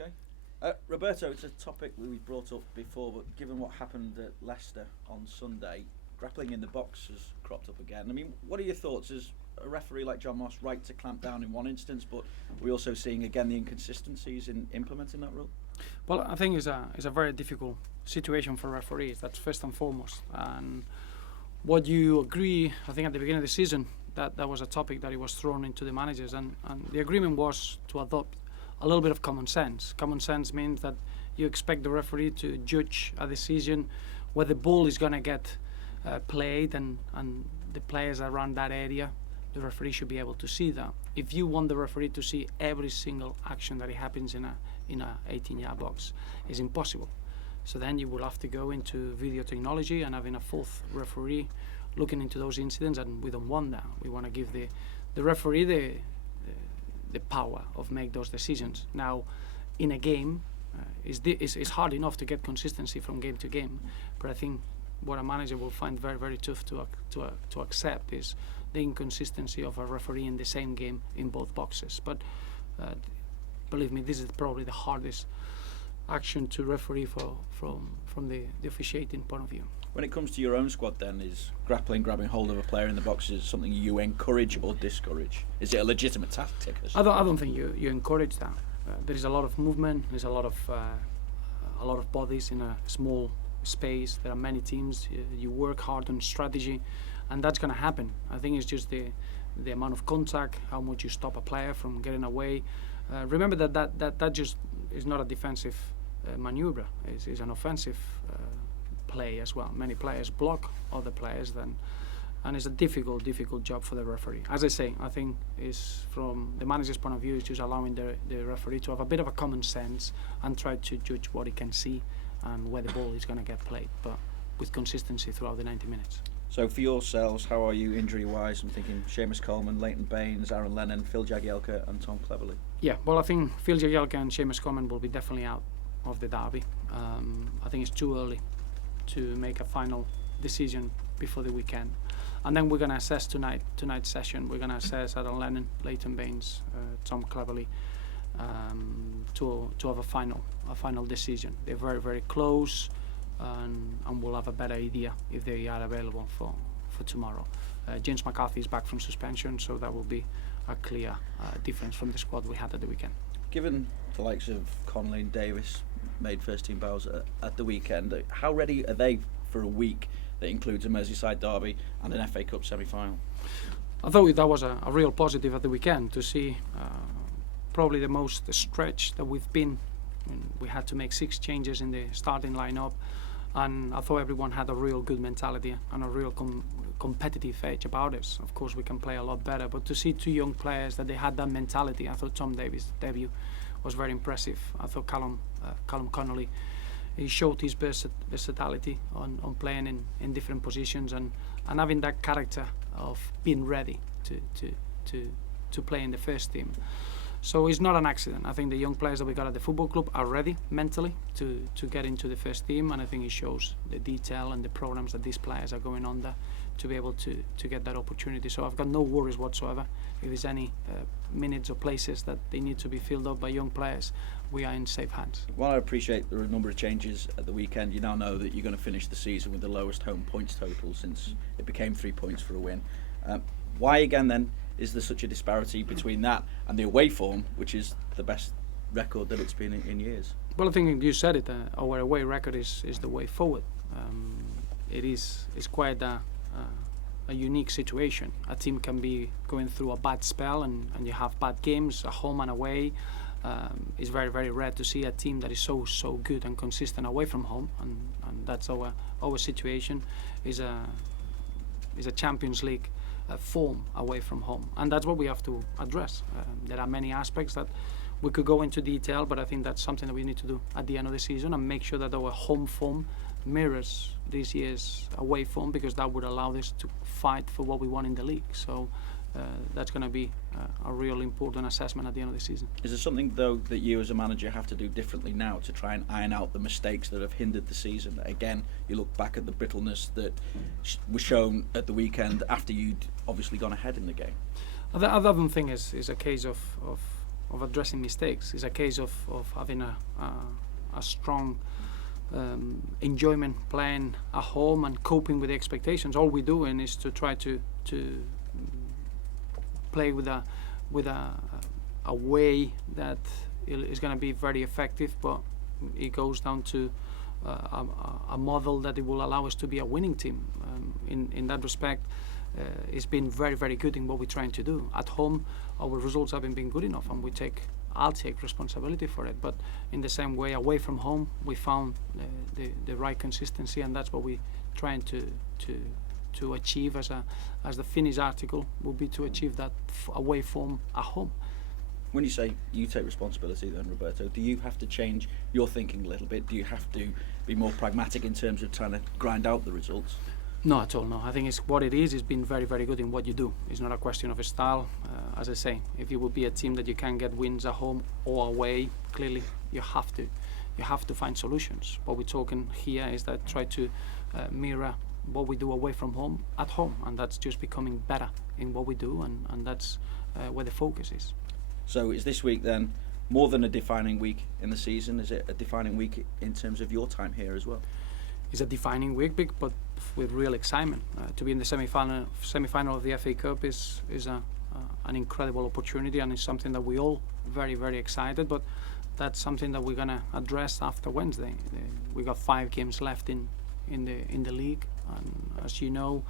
Okay. Roberto, it's a topic we've brought up before, but given what happened at Leicester on Sunday, grappling in the box has cropped up again. I mean, what are your thoughts? Is a referee like John Moss right to clamp down in one instance, but we're also seeing again the inconsistencies in implementing that rule? Well, I think it's a very difficult situation for referees. That's first and foremost. And what you agree, I think at the beginning of the season, that was a topic that it was thrown into the managers, and the agreement was to adopt a little bit of common sense. Common sense means that you expect the referee to judge a decision where the ball is going to get played and the players around that area. The referee should be able to see that. If you want the referee to see every single action that it happens in a 18-yard box, it's impossible. So then you will have to go into video technology and having a fourth referee looking into those incidents, and we don't want that. We want to give the referee the power of make those decisions. Now, in a game, it's hard enough to get consistency from game to game, but I think what a manager will find very, very tough to accept is the inconsistency of a referee in the same game in both boxes. But believe me, this is probably the hardest action to referee from the officiating point of view. When it comes to your own squad then, is grappling, grabbing hold of a player in the box, is something you encourage or discourage? Is it a legitimate tactic? I don't think you encourage that. There is a lot of movement, there's a lot of bodies in a small space. There are many teams. You work hard on strategy, and that's going to happen. I think it's just the amount of contact, how much you stop a player from getting away. Remember that just is not a defensive maneuver. It's an offensive play as well. Many players block other players and it's a difficult job for the referee. As I say, I think is from the manager's point of view, is just allowing the referee to have a bit of a common sense and try to judge what he can see and where the ball is going to get played, but with consistency throughout the 90 minutes. So for yourselves, how are you injury-wise? I'm thinking Seamus Coleman, Leighton Baines, Aaron Lennon, Phil Jagielka and Tom Cleverley. Yeah, well, I think Phil Jagielka and Seamus Coleman will be definitely out of the derby. I think it's too early to make a final decision before the weekend. And then we're going to assess tonight's session. We're going to assess Aaron Lennon, Leighton Baines, Tom Cleverley, to have a final decision. They're very, very close, and we'll have a better idea if they are available for tomorrow. James McCarthy is back from suspension, so that will be a clear difference from the squad we had at the weekend. Given the likes of Connolly and Davis made first team bows at the weekend, how ready are they for a week that includes a Merseyside derby and an FA Cup semi-final? I thought that was a real positive at the weekend to see probably the most stretch that we've been. We had to make 6 changes in the starting lineup, and I thought everyone had a real good mentality and a real competitive edge about us. Of course, we can play a lot better, but to see 2 young players that they had that mentality, I thought Tom Davies' debut was very impressive. I thought Callum Connolly, he showed his versatility on playing in different positions and having that character of being ready to play in the first team. So it's not an accident. I think the young players that we got at the football club are ready mentally to get into the first team, and I think it shows the detail and the programs that these players are going under to be able to get that opportunity. So I've got no worries whatsoever. If there's any minutes or places that they need to be filled up by young players, we are in safe hands. While I appreciate there are a number of changes at the weekend, you now know that you're going to finish the season with the lowest home points total since it became 3 points for a win. Why again then is there such a disparity between that and the away form, which is the best record that it's been in years? Well, I think you said it. Our away record is the way forward. It's quite a unique situation. A team can be going through a bad spell and you have bad games, a home and away. It's very, very rare to see a team that is so good and consistent away from home, and that's our situation. Is a Champions League form away from home, and that's what we have to address. There are many aspects that we could go into detail, but I think that's something that we need to do at the end of the season and make sure that our home form mirrors this year's away form, because that would allow us to fight for what we want in the league. So that's going to be a real important assessment at the end of the season. Is there something though that you as a manager have to do differently now to try and iron out the mistakes that have hindered the season? Again, you look back at the brittleness that was shown at the weekend after you'd obviously gone ahead in the game. I don't think it's a case of of addressing mistakes. It's a case of having a strong enjoyment playing at home and coping with the expectations. All we're doing is to try to play with a way that is going to be very effective, but it goes down to a model that it will allow us to be a winning team. In that respect, it's been very, very good in what we're trying to do. At home, our results haven't been good enough, and I'll take responsibility for it. But in the same way, away from home, we found the right consistency, and that's what we're trying to achieve as the Finnish article will be to achieve that away form at home. When you say you take responsibility then, Roberto, do you have to change your thinking a little bit? Do you have to be more pragmatic in terms of trying to grind out the results? No, at all, no. I think it's what it is. It's been very, very good in what you do. It's not a question of a style. As I say, if you will be a team that you can get wins at home or away, clearly you have to find solutions. What we're talking here is that try to mirror what we do away from home at home, and that's just becoming better in what we do, and that's where the focus is. So is this week then more than a defining week in the season? Is it a defining week in terms of your time here as well? It's a defining week, but with real excitement. To be in the semi-final of the FA Cup is an incredible opportunity, and it's something that we all very, very excited. But that's something that we're gonna address after Wednesday. We got 5 games left in the league, and as you know,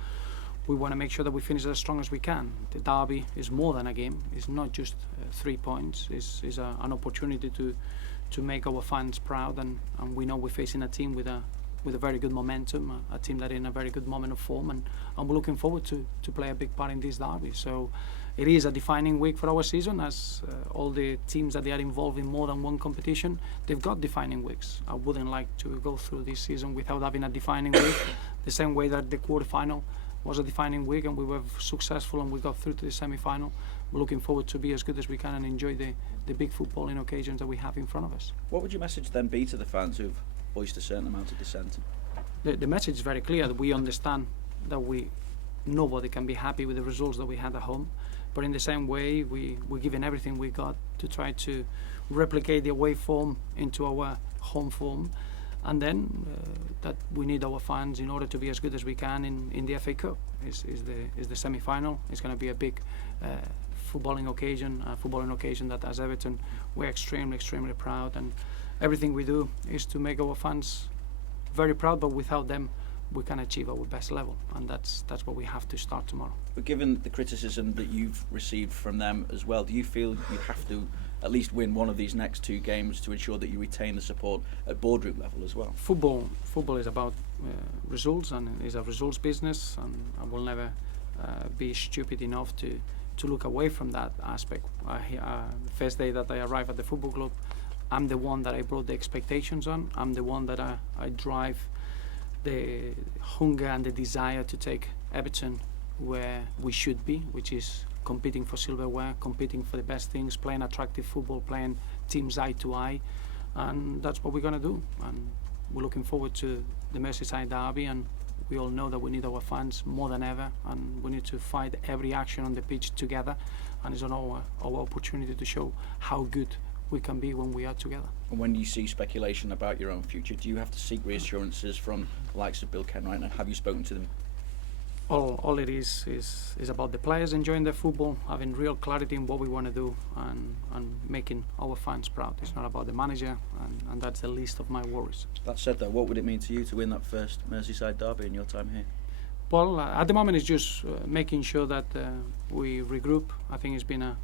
we want to make sure that we finish as strong as we can. The derby is more than a game. It's not just 3 points. It's an opportunity to make our fans proud, and we know we're facing a team with a very good momentum, a team that is in a very good moment of form, and we're looking forward to play a big part in this derby. So it is a defining week for our season, as all the teams that they are involved in more than one competition, they've got defining weeks. I wouldn't like to go through this season without having a defining week, the same way that the quarter-final was a defining week and we were successful and we got through to the semi-final. We're looking forward to be as good as we can and enjoy the big footballing occasions that we have in front of us. What would your message then be to the fans who've voiced a certain amount of dissent? The message is very clear, that we understand that nobody can be happy with the results that we had at home, but in the same way we're giving everything we got to try to replicate the away form into our home form, and then that we need our fans in order to be as good as we can in the FA Cup. Is the semi-final. It's going to be a big footballing occasion that as Everton we're extremely proud, and everything we do is to make our fans very proud, but without them we can achieve our best level, and that's what we have to start tomorrow. But given the criticism that you've received from them as well, do you feel you have to at least win one of these next 2 games to ensure that you retain the support at boardroom level as well? Football is about results, and is a results business, and I will never be stupid enough to look away from that aspect. The first day that I arrived at the football club, I'm the one that I brought the expectations on. I'm the one that I drive the hunger and the desire to take Everton where we should be, which is competing for silverware, competing for the best things, playing attractive football, playing teams eye to eye, and that's what we're going to do. And we're looking forward to the Merseyside derby, and we all know that we need our fans more than ever, and we need to fight every action on the pitch together, and it's an our opportunity to show how good we can be when we are together. And when you see speculation about your own future, do you have to seek reassurances from the likes of Bill Kenwright, and have you spoken to them? All it is about the players enjoying their football, having real clarity in what we want to do, and making our fans proud. It's not about the manager, and that's the least of my worries. That said though, what would it mean to you to win that first Merseyside derby in your time here? Well, at the moment it's just making sure that we regroup. I think it's been a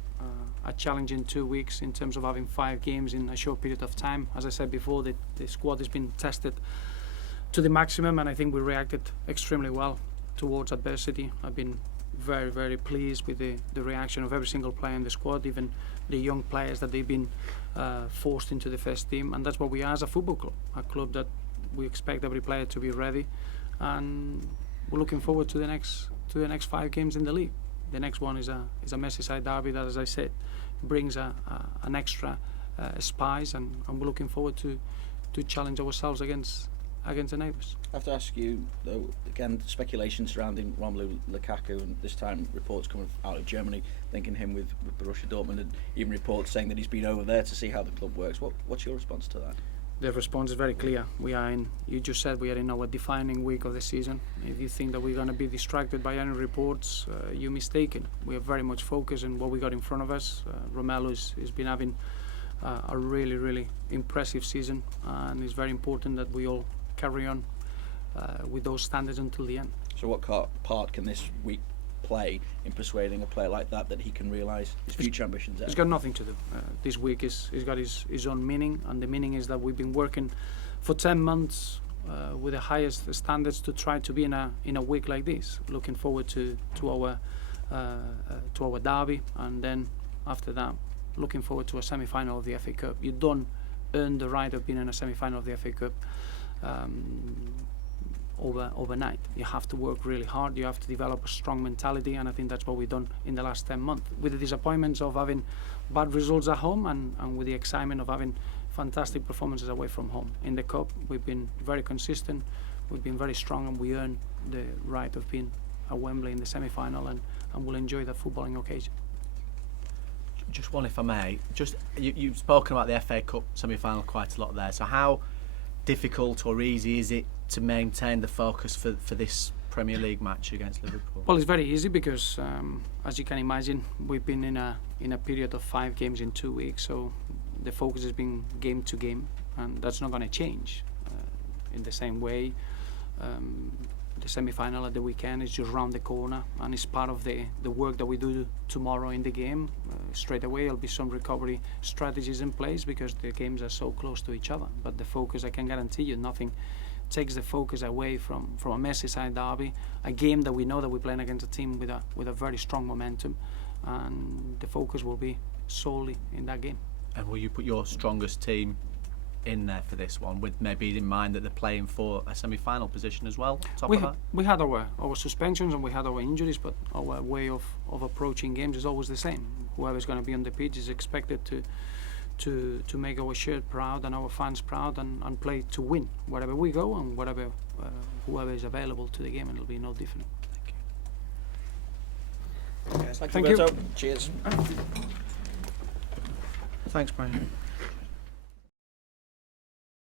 challenging 2 weeks in terms of having 5 games in a short period of time. As I said before, the squad has been tested to the maximum, and I think we reacted extremely well towards adversity. I've been very, very pleased with the reaction of every single player in the squad, even the young players that they've been forced into the first team, and that's what we are as a football club, a club that we expect every player to be ready, and we're looking forward to the next 5 games in the league. The next one is a Merseyside derby that, as I said, brings an extra spice, and we're looking forward to challenge ourselves against against the neighbours. I have to ask you, though, again, speculation surrounding Romelu Lukaku, and this time reports coming out of Germany linking him with Borussia Dortmund, and even reports saying that he's been over there to see how the club works. What's your response to that? The response is very clear. You just said we are in our defining week of the season. If you think that we're going to be distracted by any reports, you're mistaken. We are very much focused on what we got in front of us. Romelu has been having a really, really impressive season, and it's very important that we all carry on with those standards until the end. So what part can this week play in persuading a player like that he can realise his future ambitions there? It's got nothing to do. This week he's got his own meaning, and the meaning is that we've been working for 10 months with the highest standards to try to be in a week like this. Looking forward to our derby, and then after that, looking forward to a semi-final of the FA Cup. You don't earn the right of being in a semi-final of the FA Cup overnight. You have to work really hard. You have to develop a strong mentality, and I think that's what we've done in the last 10 months. With the disappointments of having bad results at home, and with the excitement of having fantastic performances away from home. In the Cup, we've been very consistent, we've been very strong, and we earn the right of being at Wembley in the semi-final, and we'll enjoy that footballing occasion. Just one, if I may. You've spoken about the FA Cup semi-final quite a lot there. So how difficult or easy is it to maintain the focus for this Premier League match against Liverpool? Well, it's very easy because, as you can imagine, we've been in a period of 5 games in 2 weeks. So the focus has been game to game, and that's not going to change. In the same way, the semi-final at the weekend is just round the corner, and it's part of the work that we do tomorrow in the game. Straight away there'll be some recovery strategies in place because the games are so close to each other, but the focus, I can guarantee you, nothing takes the focus away from a Merseyside derby, a game that we know that we're playing against a team with a very strong momentum, and the focus will be solely in that game. And will you put your strongest team in there for this one, with maybe in mind that they're playing for a semi-final position as well? We had our suspensions and we had our injuries, but our way of approaching games is always the same. Whoever's going to be on the pitch is expected to make our shirt proud and our fans proud, and play to win wherever we go, and whoever is available to the game, and it'll be no different. Thank you. Roberto. Cheers. Thanks, Brian.